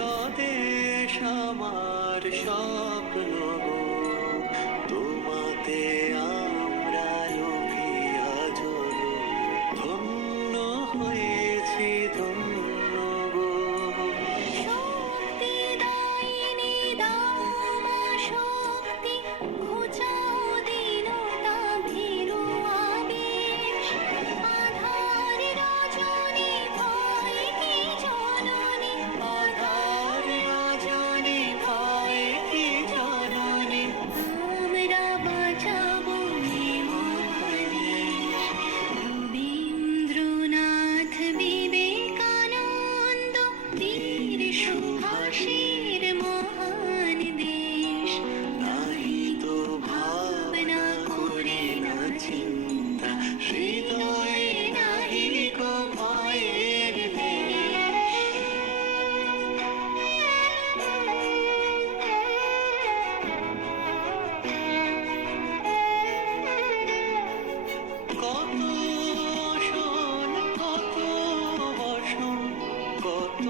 স্বদেশ আমার স্বপ্ন গো, তোমাতে আমরা লোভিয়া জল, ধন্য হয়েছি ধন্য গো। শক্তি দায়িনী দাও মা শক্তি, ঘুচাও দীনতা ভীরু আবেশ। আধার রজনী ভয় কি জননী, আধার রজনী ভয় কি জননী, আমরা বাঁচাবো এ মহাদেশ। রবীন্দ্রনাথ বিবেকানন্দ বীর সুভাষের মহান দেশ। নাহি তো ভাবনা করি না চিন্তা, হৃদয়ে নাহি গো ভয়ের লেশ। কত শোন কত বসন, কত